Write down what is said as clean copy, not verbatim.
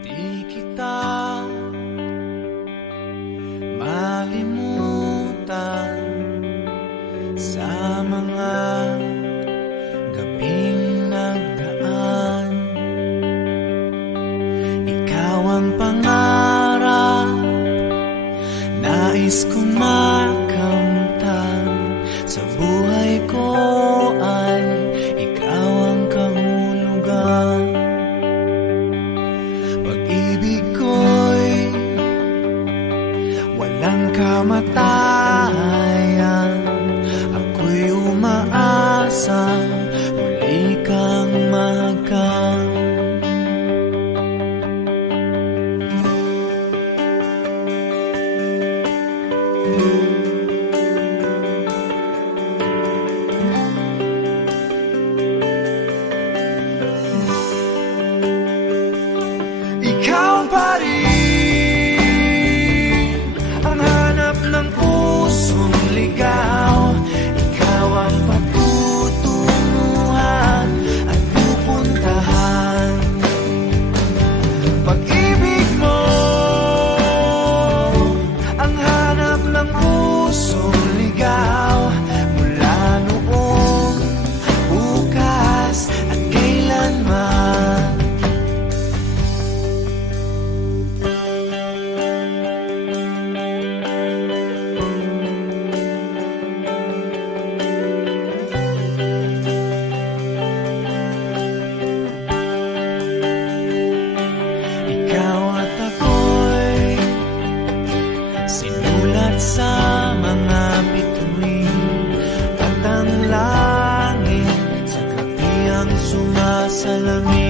Di kita malimutan sa mga gabing nagdaan. Ikaw ang pangarap, nais kong makamtan. Sa buhay ko ay ikaw ang kahulugan. Pag-ibig ko'y walang kamatayan. Ako'y umaasang muli kang mahagkan. Ikaw pa rin ang hanap ng pusong ligaw. Ikaw ang patutunguhan at pupuntahan. Pag-ibig mo ang hanap ng pusong ligaw. Mula noong, bukas at kailanman. Ikaw at ako'y sinulat sa mga bituin, at ang langit sa gabi ang sumasalamin.